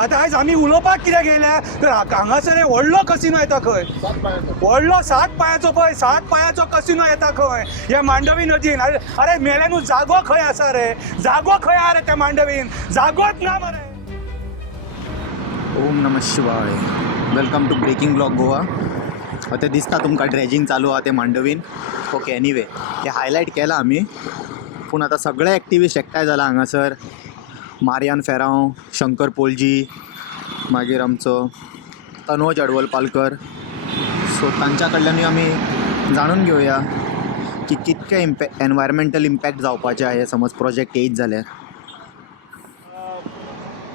आता आज आम्ही उलोवपाक कित्याक गेल्या तर हांगासर व्हडलो कसिनो येता खंय, व्हडलो 7 पांयाचो पळय 7 पांयाचो कसिनो येता खंय ह्या मांडवी नदीन. अरे मेले न्हू, जागो खंय आसा रे, जागो खंय आहा रे त्या मांडवीन, जागोच ना मरे. ओम नमः शिवाय. Welcome to breaking blog Goa. आता दिसता तुमकां ड्रेजिंग चालू आहा ते मांडवीन. ओके, एनिवे ते हायलायट केला आमी, पूण आतां सगळे एक्टिविस्ट एकठांय जाला हांगासर. मारियान फेरांव, शंकर पोलजी, मागीर आमचो तनोज अडवलपालकर. सो तांच्या कडल्यानूय आमी जाणून घेवया की कितके एनवायरमेंटल इम्पॅक्ट जावपाचे आहे समज प्रोजेक्ट येयत जाल्यार.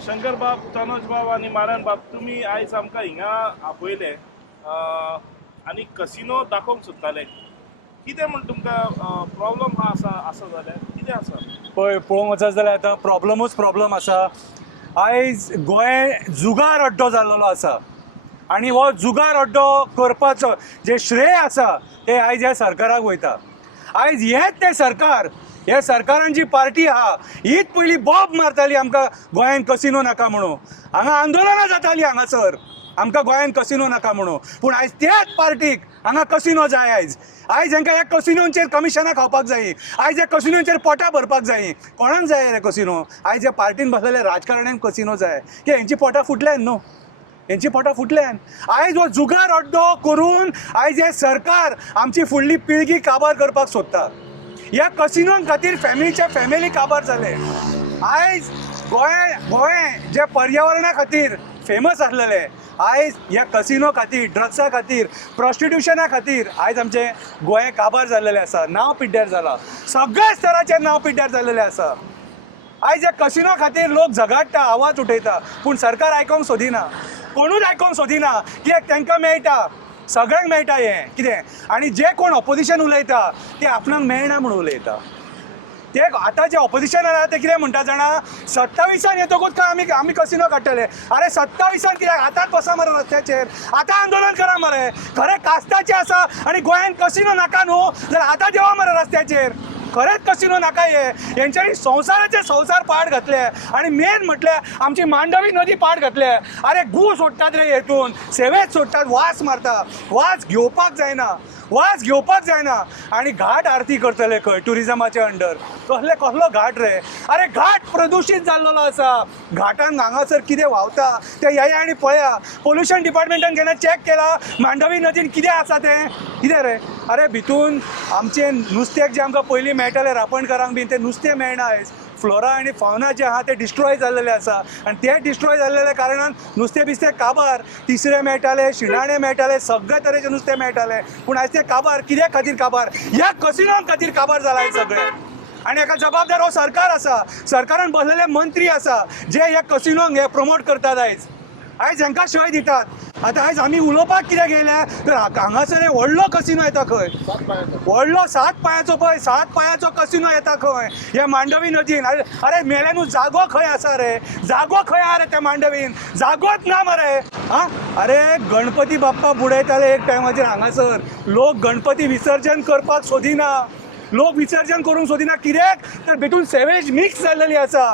शंकर बाब, तनोज बाब आणि मारन बाब, तुम्ही आयज आमकां हिंगा आपयले आनी कसिनो दाखोवंक सोदताले. कितें म्हण तुमकां प्रॉब्लम आसा जाल्यार कितें आसा? पळय पळोवंक वचत जाल्यार आतां प्रॉब्लम आसा. आयज गोंय जुगार अड्डो जाल्लो आसा आनी हो जुगार अड्डो करपाचो जे श्रेय आसा ते आयज ह्या सरकाराक वयता. आयज हेच ते सरकार, ह्या सरकारान जी पार्टी आहा हीच पयलीं बॉब मारताली आमकां गोंयान कसिनो नाका म्हणून. हांगा आंदोलनां जातालीं हांगासर आमकां गोंयान कसिनो नाका म्हणून. पूण आयज त्याच पार्टीक हांगा कसिनो जाय. आयज हांकां ह्या कसिनोंचेर कमिशनां खावपाक जायी, आयज ह्या कसिनोंचेर पोटां भरपाक जायी. कोणाक जाय रे कसिनो? आयज ह्या पार्टीन बसलेल्या राजकारण्यांक कसिनो जाय की हेंची पोटां फुटल्यान न्हू, हेंची पोटां फुटल्यान. आयज हो जुगार अड्डो करून आयज हे सरकार आमची फुडली पिळगी काबार करपाक सोदता. ह्या कसिनों खातीर फॅमिलीच्या फॅमिली काबार जाले. आयज गोंय जे पर्यावरणा खातीर फेमस आसलेले आयज ह्या कसिनो खातीर, ड्रग्सा खातीर, प्रॉस्टिट्युशना खातीर आयज आमचे गोंय काबार जाल्लेले आसा, नांव पिड्ड्यार जाला. सगळ्या स्तराचेर नांव पिड्ड्यार जाल्लेले आसा. आयज ह्या कसिनो खातीर लोक झगडटा, आवाज उठयता, पूण सरकार आयकोंक सोदिना, कोणूच आयकोंक सोदिना. कित्याक तांकां मेळटा, सगळ्यांक मेळटा हें कितें. आनी जे कोण ऑपोजिशन उलयता ते आपणाक मेळना म्हणून उलयता. ते आतां जे ऑपोजिशन आहा ते कितें म्हणटा जाणा, 27 येतकूच काय आमी कसिनो काडटले. अरे 27 कित्याक? आतांच बसा मरे रस्त्याचेर, आतां आंदोलन करा मरे. खरें कास्ताचें आसा आनी गोंयान कसिनो नाका न्हू जाल्यार आतां देवा मरे रस्त्याचेर. खरेंच कसिनो नाका हेंच्यांनी संवसार पाड घातले. आनी मेन म्हटल्यार आमची मांडवी नदी पाड घातले. अरे गू सोडटात रे हेतून, सेवेज सोडटात, वास मारता, वास घेवपाक जायना. आनी घाट आरती करतले खंय ट्युरिजमाच्या अंडर. कसलो घाट रे? अरे घाट प्रदूशीत जाल्लो आसा. घाटान हांगासर कितें व्हांवता ते या आनी पळया. पोल्युशन डिपार्टमेंटान केन्ना चॅक केला मांडवी नदीन कितें आसा तें? कितें रे? अरे भितून आमचें नुस्त्याक जें आमकां पयलीं मेळटालें रांपणकारांक बीन, तें नुस्तें मेळना आयज. फ्लोरा आनी फावना जे आहा ते डिस्ट्रॉय जाल्लेले आसा आनी ते डिस्ट्रॉय जाल्लेल्या कारणान नुस्तें बिस्तें काबार. तिसरे मेळटाले, शिणाणे मेळटाले, सगळे तरेचें नुस्तें मेळटालें. पूण आयज ते काबार कित्या खातीर काबार? ह्या कसिनां खातीर काबार जाला सगळे. आनी हाका जबाबदार हो सरकार आसा. सरकारान बसलेले मंत्री आसा जे ह्या कसिनोंक हे प्रमोट करतात. आयज हांकां शिवाय दितात. आतां आयज आमी उलोवपाक कित्याक गेल्या तर हांगासर व्हडलो कसिनो येता खंय, व्हडलो 7 पांयाचो पळय 7 पांयाचो कसिनो येता खंय ह्या मांडवी नदीन. अरे मेले न्हू, जागो खंय आसा रे, जागो खंय आहा रे त्या मांडवीन, जागोच ना मरे. अरे गणपती बाप्पा बुडयताले एक टायमाचेर हांगासर. लोक गणपती विसर्जन करपाक सोदिना, लोक विसर्जन करूंक सोदिना. कित्याक तर भितून सेवेज मिक्स जाल्लेली आसा.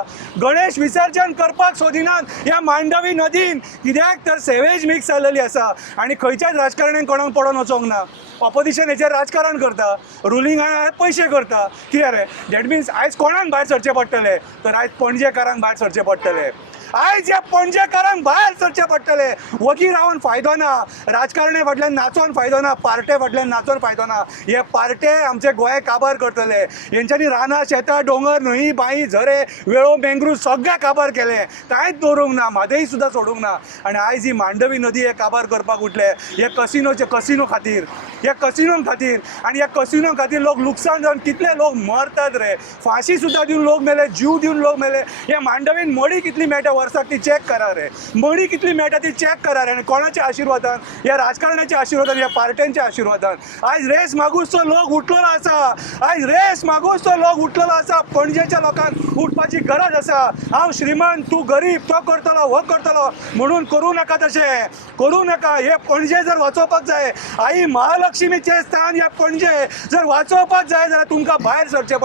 गणेश विसर्जन करपाक सोदिनात ह्या मांडवी नदीन, कित्याक तर सेवेज मिक्स जाल्लेली आसा. आनी खंयच्याच राजकारण्यांक कोणाक पडोवन वचोंक ना. ऑपोजिशन हेचेर राजकारण करता, रुलींग पयशे करता. कितें रे? डॅट मिन्स आयज कोणाक भायर सरचें पडटलें तर आयज पणजेकारांक भायर सरचें पडटलें. आयज ह्या पणजेकारांक भायर सरचें पडटलें. वगी रावन फायदो ना, राजकारणे फाटल्यान नाचोन फायदो ना, पार्टे फाटल्यान नाचोन फायदो ना. हे पार्टे आमचे गोंय काबार करतले. हेंच्यांनी रानां, शेतां, दोंगर, न्हंय, बांय, झरे, वेळो, मेंग्रू सगळें काबार केलें. कांयच दवरूंक ना, म्हादय सुद्दां सोडूंक ना. आनी आयज ही मांडवी नदी हे काबार करपाक उठले हे कसिनो खातीर, ह्या कसिनों खातीर. आनी ह्या कसिनो खातीर लोक लुकसाण जावन कितले लोक मरतात रे. फाशी सुद्दां दिवन लोक मेले, जीव दिवन लोक मेले. ह्या मांडवीन मडी कितली मेळटा वर्साक ती चॅक करा रे. मडी कितली मेळटा ती चॅक करा रे. आनी कोणाच्या आशिर्वादान? ह्या राजकारण्याच्या आशिर्वादान, ह्या पार्ट्यांच्या आशिर्वादान आयज रेस मागूच तो लोक उठलेलो आसा. आयज रेस मागूच तो लोक उठलेलो आसा. पणजेच्या लोकांक उठपाची गरज आसा. हांव श्रीमंत, तूं गरीब, तो करतलो, हो करतलो म्हणून करूं नाका, तशें करूं नाका. हे पणजे जर वाचोवपाक जाय, आई महालक्ष्मीचें स्थान ह्या पणजे जर वाचोवपाक जाय जाल्यार तुमकां भायर सरचें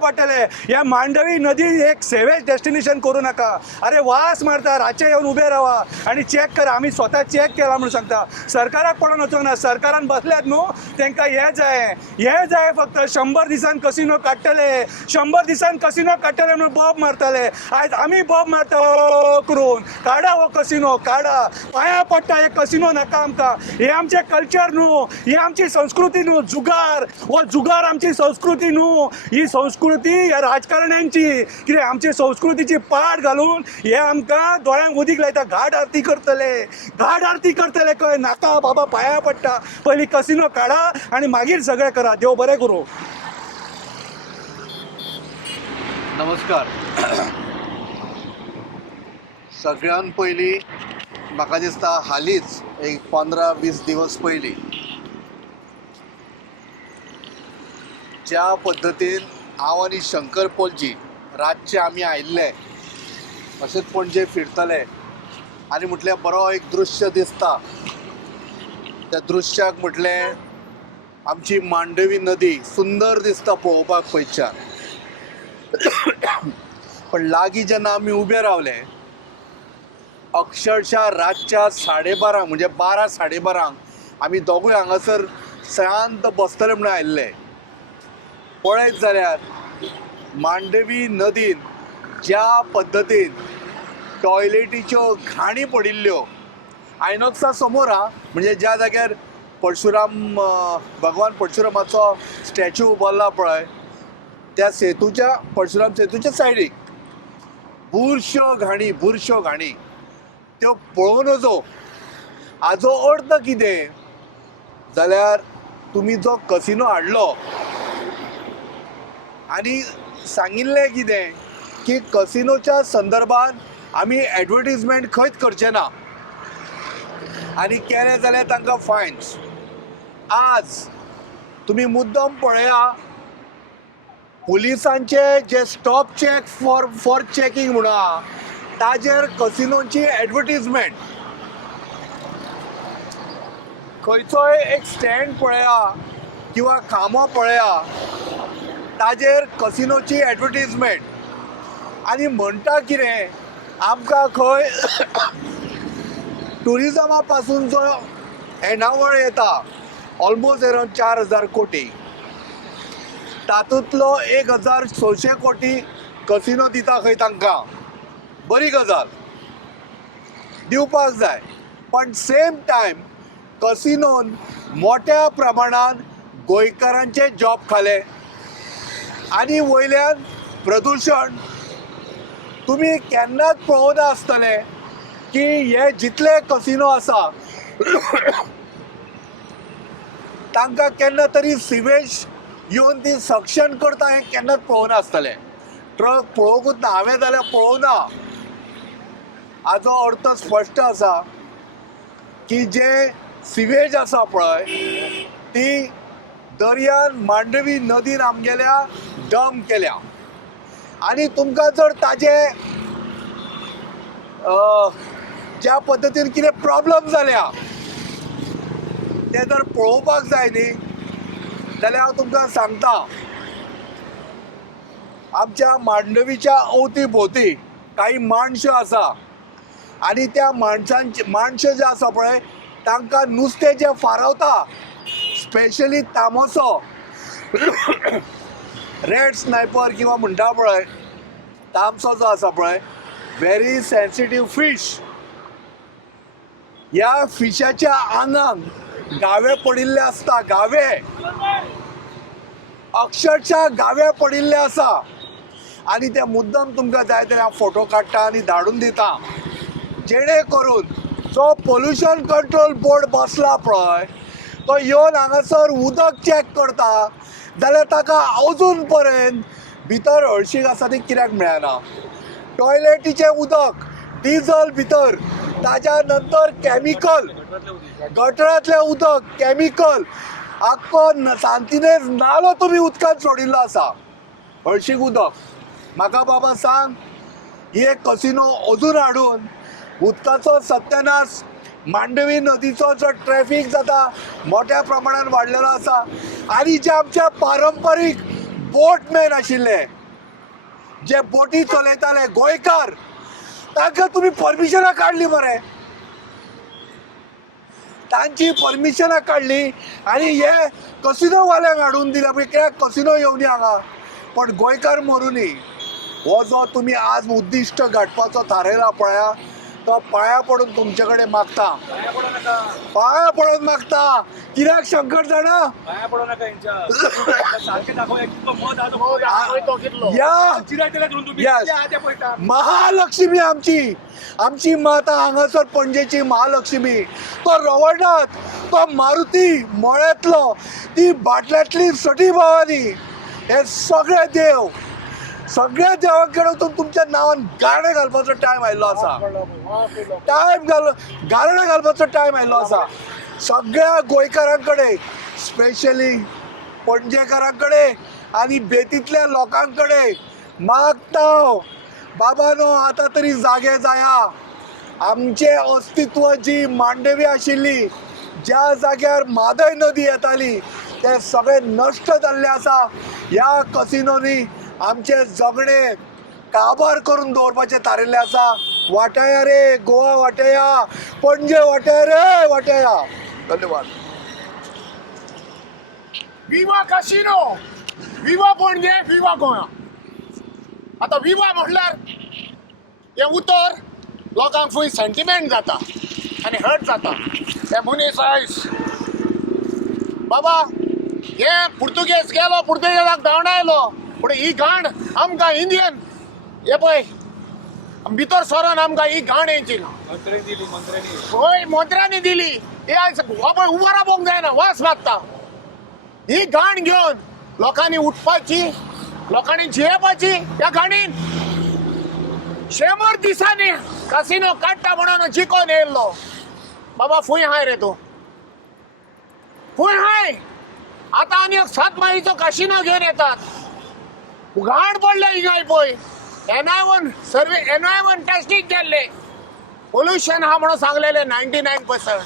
पडटलें. ह्या मांडवी नदी एक सेवेज डेस्टिनेशन करूं नाका. नाका. अरे वास मारता, रातचे येवन उबे रावा आनी चॅक करा. आमी स्वता चॅक केला म्हणून सांगता. सरकाराक पडोन वचोंक ना. सरकारान बसल्यात न्हू, तांकां हे जाय फक्त 100 दिसान कसिनो काडटले, 100 दिसान कसिनो काडटले म्हणून बॉब मारताले. आयज आमी बॉब मारता करून. काडा हो कसिनो, काडा. पांयां पडटा, हे कसिनो नाका आमकां. हे आमचें कल्चर न्हू, ही आमची संस्कृती न्हू. जुगार आमची संस्कृती न्हू. ही संस्कृती ह्या राजकारण्यांची. कितें आमचे संस्कृतीची पाड घालून हे आमकां दोळ्यांक उदीक लायता. घाट आरती करतले कळ्ळें. नाका बाबा, पांयां पडटा. पयलीं कसिनो काडा आनी मागीर सगळें करा. देव बरें करूं. नमस्कार. सगळ्यान पयलीं म्हाका दिसता हालींच एक 15-20 दिवस पयलीं ज्या पद्दतीन हांव आनी शंकर पोलजी रातचे आमी आयिल्ले अशेंच पणजे फिरतले आनी म्हटलें बरो एक दृश्य दिसता. त्या दृश्याक म्हटलें आमची मांडवी नदी सुंदर दिसता पळोवपाक पयच्यान. पण लागीं जेन्ना आमी उबे रावले, अक्षरशः रातच्या 12:30 म्हणजे 12-12:30 आमी दोगूय हांगासर शांत बसतले म्हणून आयिल्ले. पळयत जाल्यार मांडवी नदीन ज्या पद्दतीन टॉयलेटीच्यो घाणी पडिल्ल्यो आयनॉक्सा समोर म्हणजे ज्या जाग्यार भगवान परशुरामाचो स्टॅच्यू उबारला पळय, त्या सेतूच्या परशुराम सेतूच्या सायडीक बुरश्यो घाणी त्यो पळोवन वचो. हाजो अर्थ कितें जाल्यार तुमी जो कसिनो हाडलो आनी सांगिल्लें कितें की कसिनोच्या संदर्भान आमी एडवर्टिजमेंट खंयच करचे ना आनी केलें जाल्यार तांकां फायन्स. आज तुमी मुद्दम पळया, पुलिसांचे जे स्टॉप चॅक फॉर चॅकिंग म्हणून आहा ताजेर कसिनोची एडवर्टिजमेंट. खंयचोय एक स्टँड पळया किंवा खांबो पळया, ताजेर कसिनोची एडवर्टिजमेंट. आनी म्हणटा कितें, आमकां खंय टुरिजमा पासून जो येणावळ येता ऑलमोस्ट अरावंड 4,000 कोटी, तातूंतलो 1,600 कोटी कसिनो दिता खंय तांकां. बरी गजाल, दिवपाक जाय. पण सेम टायम कसिनोन मोठ्या प्रमाणात गोंयकारांचे जॉब खाले आनी वयल्यान प्रदूशण. तुमी केन्नाच पळोवना आसतलें की हे जितले कसिनो आसा तांकां केन्ना तरी सिवेज येवन ती सक्शन करता हें केन्नाच पळोवना आसतलें. ट्रक पळोवंकूच ना, हांवें जाल्यार पळोवना. हाजो अर्थ स्पश्ट आसा की जे सिवेज आसा पळय ती दर्यान मांडवी नदीन आमगेल्या डंप केल्या. आनी तुमकां जर ताजे ज्या पद्दतीन कितें प्रॉब्लम जाल्या ते जर पळोवपाक जाय न्ही जाल्यार हांव तुमकां सांगता, आमच्या मांडवीच्या अवती भोवती काही माणश्यो आसा आनी त्या माणश्यो जे आसा पळय तांकां नुस्तें जें फारावता, स्पेशली तामसो, रेड स्नायपर किंवा म्हणटा पळय तामसो जो आसा पळय, व्हेरी सेन्सिटीव फीश. ह्या फिशाच्या आंगांक गावे पडिल्ले आसता. गावे अक्षरशः गावे पडिल्ले आसा आनी ते मुद्दम तुमकां जाय ते हांव फोटो काडटा आनी धाडून दिता, जेणे करून जो पोल्युशन कंट्रोल बोर्ड बसला पळय तो येवन हांगासर उदक चॅक करता जाल्यार ताका अजून पर्यंत भितर हळशीक आसा ती कित्याक मेळना. टॉयलेटीचें उदक, डिझल भितर, ताच्या नंतर कॅमिकल, गटरांतलें उदक, कॅमिकल, आख्खो सांतिनेज नालो तुमी उदकांत सोडिल्लो आसा, हळशीक उदक. म्हाका बाबा सांग, हे कसिनो अजून हाडून उदकाचो सत्यानाश, मांडवी नदीचो जो ट्रॅफिक जाता मोठ्या प्रमाणात वाडलेलो आसा आनी जे आमचे पारंपारीक बोटमॅन आशिल्ले, जे बोटी चलयताले गोंयकार, तांकां तुम्ही परमिशनां काढली मरे, तांची परमिशनां काढली आनी हे कसिनोवाल्यांक हाडून दिल्या. म्हणजे कित्याक कसिनो येवनी हांगा, पण गोंयकार मरुनी हो जो तुम्ही आज उद्दिश्ट गाठपाचो थारायला पळया, तो पांया पडून तुमचे कडेन मागता, पांया पडून मागता. कित्याक शंकर जाणा, पाया पडो नाका हेंच्या. सारकें दाखोवया कितलो मत आहा तो पळोवया. या चिरायतले धरून तुम्ही Yes. कितले आहा तें पळयता. महालक्ष्मी आमची माता हांगासर पणजेची महालक्ष्मी, तो रवणात, तो मारुती मळ्यातलो, ती बाटल्यांतली सटी भवानी, हे सगळे देव, सगळ्या देवांकडे तुमच्या नावान गाणे घालपाचो टायम आयिल्लो आसा. गाणे घालपाचो टायम आयिल्लो आसा सगळ्या गोंयकारांकडे, स्पेशली पणजेकारांकडे आनी बेतींतल्या लोकांकडे मागता. बाबानो आता तरी जागे जाया. आमचे अस्तित्व जी मांडवी आशिल्ली, ज्या जाग्यार म्हादय नदी येताली, ते सगळे नश्ट जाल्ले आसा. ह्या कसिनोनी आमचे जगणे काबार करून दवरपाचे थारिल्ले आसा. वाटाया रे गोवा, वाटाया पणजे, वाटाया रे वाटाया. धन्यवाद. विवा कसिनो, विवा पणजे, विवा गोंया. आता विवा म्हटल्यार हे उतर लोकांक फुंय सेंटिमेंट जाता आनी हर्ट जाता. हे मनीस आयज बाबा हे पुर्तुगेज गेलो, पुर्तुगेजाक धांवडायलो, पूण ही घाण आमकां इंडियन हे पळय भितर सरोन आमकां ही घाण येची ना. होय मंत्र्यांनी दिली. हे आयज हो पळय उबो रावोंक जायना, वास मारता. ही घाण घेवन लोकांनी उठपाची, लोकांनी जियेवपाची. ह्या घाणीन 100 दिसांनी कसिनो काडटा म्हणून जिखोन येयल्लो. बाबा फुंय हाय रे तूं, फुंय हाय. आतां आनी 7 माळीचो कसिनो घेवन येतात. घाण पडले हिंगाय पळय. एनवायरमेंट टेस्टींग केल्ले, पोल्युशन हा म्हणून सांगलेले 99%.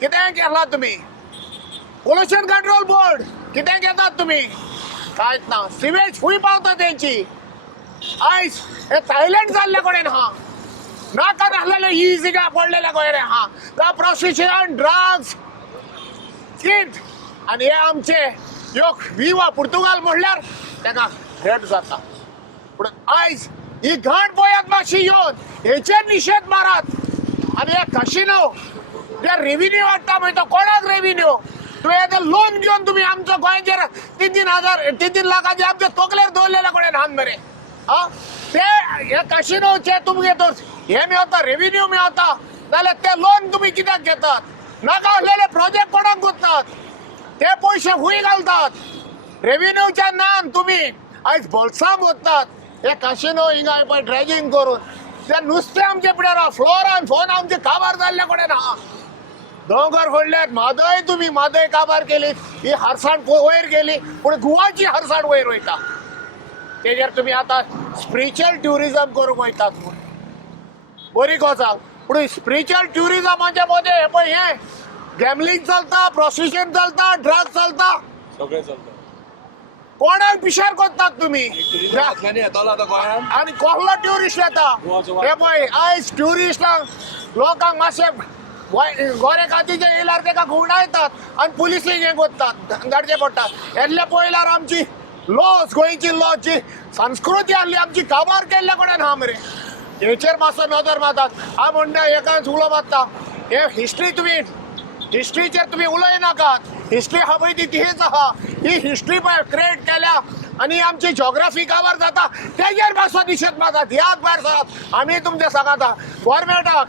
कितें केला तुमी? पोल्युशन कंट्रोल बोर्ड कितें घेतात तुमी? कांयच ना. सिवेज फुंय पावता तेंची. आयज हे थायलंड जाल्ले कडेन हा, नाका नासलेले ही जिगा पडलेले कडेन हा. प्रोस्टिट्यूशन, ड्रग्स, किड आनी हे आमचे ह्यो विवा पुर्तुगाल म्हणल्यार तेका हेट जाता. पूण आयज ही घाण पळयात मातशी येवन हेचेर निशेध मारात. आनी हे कसिनो जे रेव्हेन्यू हाडटा पळय तो कोणाक रेव्हेन्यू? तुवें ते लोन घेवन तुमी आमचो गोंयचेर 3-3 लाखाचे आमचे तकलेर दवरलेले कडेन हात मरे. ते हे कसिनोचे तुमगे तर हे मेळता, रेव्हेन्यू मेळता, जाल्यार ते लोन तुमी कित्याक घेतात? नाका आसलेले प्रोजेक्ट कोणाक गुंततात? ते पयशे खूंय घालतात. रेव्हेन्यूच्या नान तुमी आयज बोल्सां मोडटात. हे कसिनो हिंगा पळय ड्रॅगिंग करून ते नुस्तें आमचे पिड्यार आहा, फ्लोरान फोन आमचे काबार जाल्ले कडेन आहा. दोंगर फोडल्यात, म्हादय तुमी म्हादय काबार केली, ही हरसाण वयर गेली, पूण गोवाची हरसाण वयर वयता. तेजेर तुमी आतां स्पिरिच्युअल ट्युरिझम करूंक वयतात. बरी गजाल, पूण स्पिरिच्युअल ट्युरिझमाचे मदें हे पळय हें गॅमलिंग चलता, प्रोस्टिट्यूशन चलता, ड्रग्स चलता. सगळें चलता. कोणाक पिशार करतात तुमी? आनी कसलो ट्युरिस्ट येता? हे पळय आयज ट्युरिस्टांक लोकांक मातशें गोरे कातीचे येयल्यार तेका गुंडायतात आनी पुलिसीक हें करतात, धाडचे पडटात. हेल्ले पळयल्यार आमची लॉस, गोंयची लॉची संस्कृती आसली आमची काबार केल्ले कडेन हा मरे. हेचेर मातसो नदर मारतात. हांव म्हणटा एकाच उलो मारता, हे हिस्ट्रीचेर तुमी उलय नाकात. हिस्ट्री आहा पळय ती तीच आहा. ही हिस्ट्री पळय क्रिएट केल्या आनी आमची जॉग्राफी काबार जाता, तेजेर मातसो निशेध मारतात. ह्याच भायर सरात. आमी तुमचें सांगता गव्हर्मेंटाक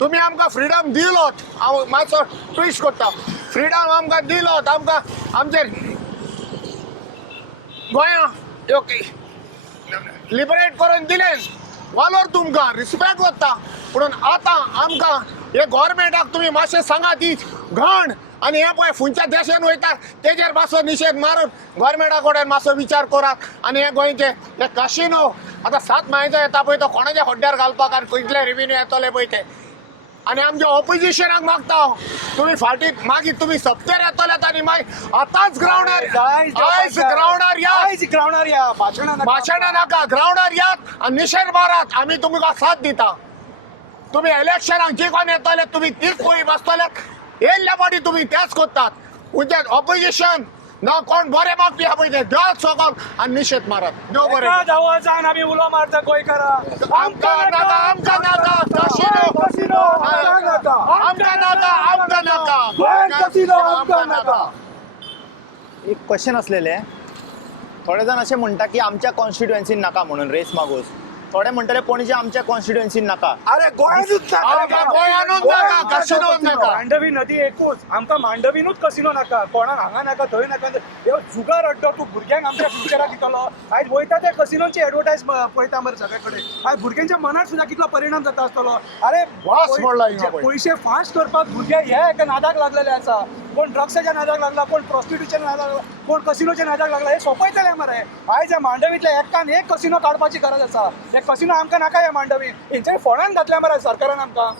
तुमी आमकां फ्रिडम दिलोत. हांव मातसो ट्विस्ट करता. फ्रिडम आमकां दिलोत, आमकां आमचे गोंया ओके लिबरेट करून दिले, वालोर तुमकां रिस्पेक्ट करता. पूण आतां आमकां हे गव्हर्मेंटाक तुमी मातशें सांगात ही घाण आनी हे पळय खंयच्या देशान वयता तेजेर मातसो निशेध मारून गव्हर्मेंटा कडेन मातसो विचार करात. आनी हे गोंयचे हे कसिनो आतां 7 माळीचो येता पळय तो कोणाच्या हड्ड्यार घालपाक आनी कितले रेव्हेन्यू येतले पळय ते. आनी आमच्या ऑपोजिशनाक मागता तुमी फाटीं मागीर तुमी सप्तेर येतले आनी मागीर आतांच ग्रावंडार आयज ग्रावंडार या भाशणां नाका, ग्रावंडार यात आनी निशेध मारात. आमी तुमकां साथ दिता. तुम्ही इलेक्शनाक जी कोण येतले तुम्ही तीच पोळी बसतले येयल्ल्या पाटी तुम्ही त्याच कोत्तात उद्या ऑपोजिशन ना कोण बरे मागपी हा पळय ते देवाक सोगोन आनी निशेध मारत देव बरें एका धावासान आमी उलो मारता गोंयकारा आमकां नाका आमकां नाका कशिनो आमकां नाका एक क्वेश्चन असलेले थोडे जाण असे म्हणटा की आमच्या कॉन्स्टिट्युएन्सीन नाका म्हणून रेस मागोस थोडे म्हणटले पणजे आमच्या कॉन्स्टिट्युएन्सीन नाका अरे गोंयांतूच आमकां गोंयानूच नाका कशिनोच नाका मांडवी नदी एकूच आमकां मांडवीनूच कसिनो नाका कोणाक हांगा नाका थंय नाका ह्यो जुगार अड्डो तूं भुरग्यांक आमच्या फ्युचराक दितलो आयज वयता ते कसिनोची एडवर्टायज पळयता मरे सगळे कडेन आयज भुरग्यांच्या मनार सुद्दां कितलो परिणाम जाता आसतलो अरे वास मोडला हिंगा पळय. पयशे फास्ट करपाक भुरगे हे एका नादाक लागलेले आसा कोण ड्रग्साच्या नादाक लागला कोण प्रॉस्टिट्यूटच्या नादाक लागला कोण कसिनोच्या नादाक लागला हे सोंपयतले मरे आयज ह्या मांडवींतल्या एकान एक कसिनो काडपाची गरज आसा हे कसिनो आमकां नाका ह्या मांडवीन हेंच्यानी फोंडान घातल्या मरे सरकारान आमकां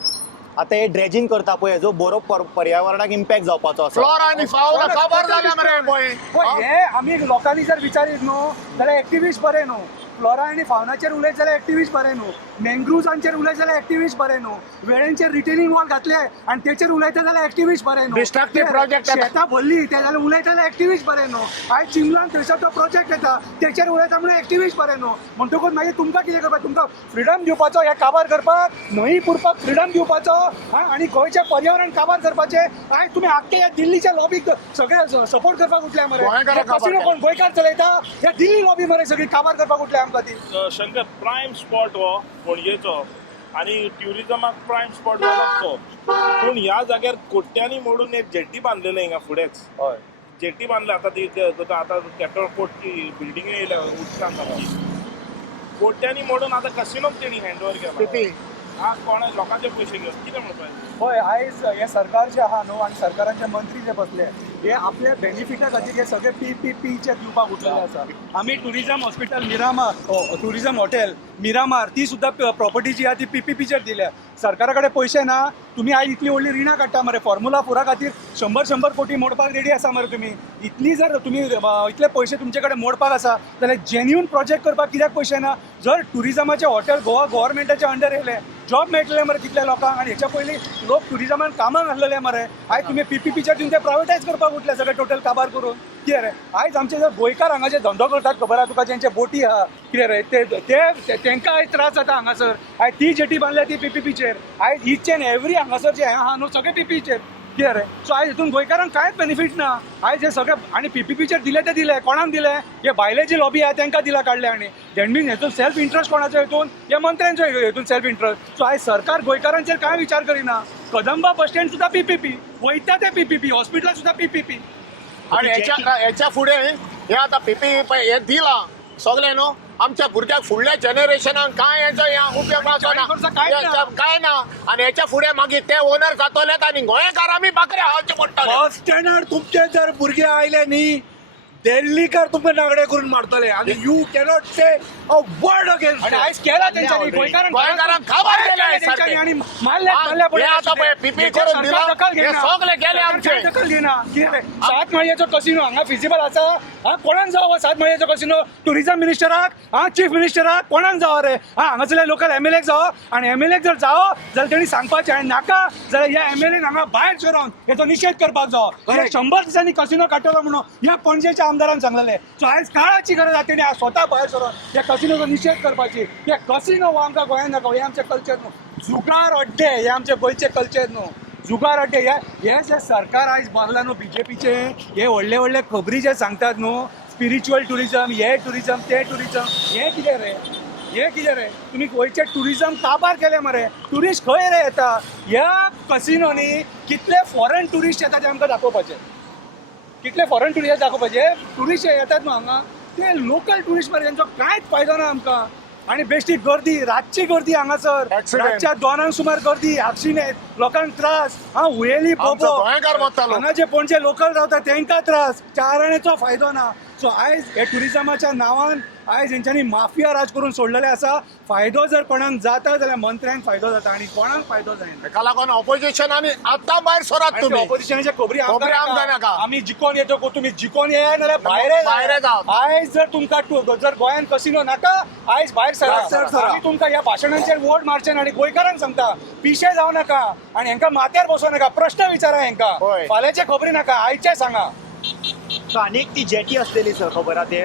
आता हे ड्रेजिंग करता पळय हेजो बरो पर्यावरणाक इम्पॅक्ट जावपाचो आसा फ्लोर आनी फावला खबर जाल्या मरे पळय पण हे आमी लोकांनी जर विचारीत न्हू जाल्यार एक्टिविस्ट बरे न्हू फ्लोरा आनी फावनाचेर उलयत जाल्यार एक्टिविस्ट बरे न्हू मँग्रुव्जांचेर उलयत जाल्यार एक्टिविस्ट बरे न्हू वेळेंचेर रिटेनिंग वॉल घातले आनी तेचेर उलयता जाल्यार एक्टिविस्ट बरे न्हू Destructive project येता. शेतां भरली ते जाल्यार उलयता जाल्यार एक्टिविस्ट बरे न्हू आयज चिंबलान थंयसर तो प्रोजेक्ट येता तेचेर उलयता म्हणून एक्टिविस्ट बरे न्हू म्हणटकूच मागीर तुमकां कितें करपाक तुमकां फ्रिडम दिवपाचो हे काबार करपाक न्हंय पुरपाक फ्रिडम दिवपाचो आनी गोंयचें पर्यावरण काबार करपाचें आयज तुमी आख्खे ह्या दिल्लीच्या लॉबीक सगळे सपोर्ट करपाक उठल्या मरे गोंयकारांक काबार कसिनो कोण गोंयकार चलयता ह्या दिल्ली लॉबी मरे सगळी काबार करपाक उठल्या आमकां ती शंकर प्रायम स्पॉट हो पणजेचो आणि ट्युरिजमाक प्रायम स्पॉट हो लागतो पूण ह्या जाग्यार कोट्यांनी मोडून एक जेट्टी बांदलेले हिंगा फुडेंच हय जेट्टी बांदले आतां ती आतां कॅटल कोर्टची बिल्डिंग येयल्या उदकान सामकी कोट्यांनी मोडून आतां कसिनोक तेणी हँडओवर किती? केला आज कोणा लोकांचे पयशे घेवन कितें म्हणपाक हय आयज हे सरकार जे आहा न्हू आनी सरकारांचे मंत्री जे बसले हे आपल्या बेनिफिटा खातीर हे सगळे PPPचे दिवपाक उठलेले आसा आमी tourism hospital Miramar tourism hotel Miramar ती सुद्दां प्रॉपर्टी जी आहा ती PPPचेर दिल्या सरकारा कडेन पयशे ना तुमी आयज इतली व्हडली रिणां काडटा मरे फॉर्मुला 4 खातीर 100 कोटी मोडपाक रेडी आसा मरे तुमी इतली जर तुमी इतले पयशे तुमचे कडेन मोडपाक आसा जाल्यार जेन्युन प्रोजेक्ट करपाक कित्याक पयशे ना जर टुरिजमाचे हॉटेल गोवा गव्हर्मेंटाच्या अंडर येयले जॉब मेळटले मरे कितल्या लोकांक आनी हेच्या पयलीं लोक टुरिजमान कामाक आसलेले मरे आयज तुमी PPPचेर दिवन ते प्रायवेटायज करपाक उठले सगळे टोटल काबार करून कितें रे आयज आमचे जर गोंयकार हांगा जे धंदो करतात खबर आहा तुका जेंचे बोटी आहा कितें रे ते तेंकां आयज त्रास जाता हांगासर आयज ती जेटी बांदल्या ती PPPचेर आयज ईच एंड एवरी हांगासर जे आहा न्हू सगळे PPPचेर कितें रे सो आयज हितून गोंयकारांक कांयच बेनिफीट ना आयज हे सगळे आनी PPPचेर दिले ते दिले कोणाक दिले हे भायले जी लॉबी आहा तांकां दिला काडले आनी दॅट मीन्स हेतून सेल्फ इंट्रस्ट कोणाचो हितून हे मंत्र्यांचो हितून सेल्फ इंट्रस्ट सो आयज सरकार गोंयकारांचेर कांय विचार करिना कदंबा बस स्टँड सुद्दां PPP वयता ते PPP हॉस्पिटलां सुद्दां PPP आणि याच्या फुडें हे आतां हे दिला सगळे न्हू आमच्या भुरग्याक फुडल्या जनरेशनाक कांय हेचो उपयोग कांय ना आनी हेच्या फुडें मागीर ते ओनर जातलेत आनी गोंयकार आमी बाकरे हावचे पडटले बस स्टँडार तुमचे जर भुरगे आयले न्ही दिल्लीकर तुमकां नागडे करून मारतले आनी you cannot say a word against आणि आयज केला त्यांच्यानी गोंयकारांक खबर केल्या सारकें. आणि मारल्या हे आतां पळय PP करून दिला हे सगळे गेले आमचे दखल घेना कितें रे 7 माळयेचो कसिनो हांगा फिजिबल आसा हा कोणाक जावो 7 माळयेचो कसिनो टुरिजम मिनिस्टराक हा चीफ मिनिस्टराक कोणाक जावो रे हा हांगासरले लोकल MLA जावो आनी MLA जर जावो जाल्यार तेणी सांगपाचें आनी नाका जाल्यार ह्या MLA हांगा भायर सरोन हेचो निशेध करपाक जावो 100 दिसांनी कसिनो काडटलो म्हणून ह्या पणजेच्या आमदारान सांगलेले सो आयज काळाची गरज आसा तेणी स्वता भायर सरोन ह्या कसिनोचो निशेध करपाची हे कसिनो हो आमकां गोंयांत नाका हे आमचें कल्चर न्हू जुगार अड्डे हे आमचे गोंयचे कल्चर न्हू जुगार अड्डे हे जे सरकार आयज बांदला न्हू BJPचे हे व्हडले व्हडले खबरी जे सांगतात न्हू स्पिरिच्युअल टुरिजम हे टुरिजम ते टुरिजम हे कितें रे तुमी गोंयचे टुरिजम काबार केले मरे टुरिस्ट खंय रे येता ह्या कसिनोनी कितले फॉरेन टुरिस्ट येता ते आमकां दाखोवपाचे कितले फॉरेन टुरिस्ट दाखोवपाचे टुरिस्ट येतात न्हू हांगा ते लोकल टुरिस्ट मरे तेंचो कांयच फायदो ना आमकां आनी बेश्टी गर्दी रातची गर्दी हांगासर Accident. रातच्या 2 सुमार गर्दी एक्सिडेंट लोकांक त्रास हुयेली आमचो गोंयकार वतालो. हांगा जे पणजे लोकल रावता तांकां त्रास चाराणेचो फायदो ना सो आयज हे टुरिजमाच्या नांवान आयज हेंच्यांनी माफिया राज करून सोडलेले आसा. फायदो जर कोणाक जाता जाल्यार मंत्र्यांक फायदो जाता आनी कोणाक फायदो जायना. ताका लागून ऑपोजिशनांनी आतां भायर सरात तुम्ही. ऑपोजिशनाच्या खबरी खबरी आमकां आमकां नाका. आमी जिखोन येतो तुम्ही जिखोन येया नाल्यार भायर भायर जावं. आयज जर तुमकां जर गोंयान कसिनो नाका आयज भायर सरा. सरा. आमी तुमकां ह्या भाशणांचेर वोट मारचे आनी गोंयकारांक सांगता पिशे जावं नाका आनी हेंकां माथ्यार बसों नाका. प्रश्न विचारा हेंकां. होय. फाल्यांचे खबरी नाका आयचे सांगा. सो आनीक ती जेटी असलेली सर खबर आहा ते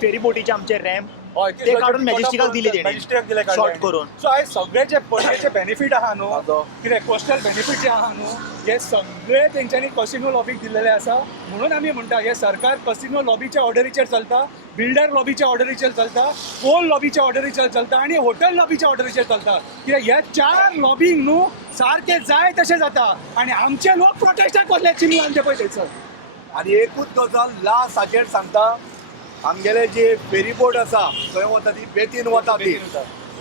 फेरी बोटीचे आमचे रॅम्प हय, ते काढून मॅजेस्टिकाक दिले तेणी. मॅजेस्टिकाक दिले काडले. शॉर्ट करून. सो आयज सगळे जे पयलींचे बेनिफीट आहा न्हू कितें कोस्टल बेनिफीट जे आहा न्हू हे सगळे तेंच्यांनी कसिनो लॉबीक दिल्लेले आसा. म्हणून आमी म्हणटा हे सरकार कसिनो लॉबीच्या ऑर्डरीचेर चलता, बिल्डर लॉबीच्या ऑर्डरीचेर चलता, कोल लॉबीच्या ऑर्डरीचेर चलता आनी हॉटेल लॉबीच्या ऑर्डरीचेर चलता. कित्याक हे 4 लॉबींग न्हू सारखे जाय तशें जाता आनी आमचे लोक प्रोटेस्टाक कसले चिमलान ते पळय थंयसर. आणि एकूच गजाल लास्ट हाचेर सांगता, आमगेले जे फेरी बोट आसा थंय वता ती बेतीन वता ती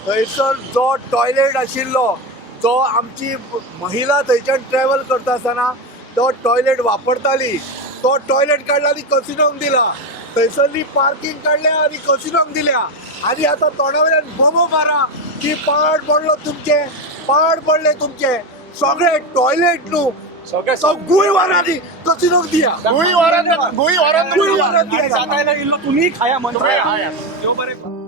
थंयसर जो टॉयलेट आशिल्लो जो आमची महिला थंयच्यान ट्रॅव्हल करता आसतना तो टॉयलेट वापरताली तो टॉयलेट काडला आनी कसिनोक दिला. थंयसरली पार्किंग काडल्या आनी कसिनोक दिल्या. आनी आतां तोंडा वयल्यान बोमो मारा की पाड पडलो तुमचे, पाड पडले तुमचे. सगळे टॉयलेट न्हू सगळे तो गुय वारांनी कसिनोक दिया. गुई वरान गुय वारान दिया. जाता इल्लो तुमी खाया म्हणटा. तुम्ही खाया. देव बरें.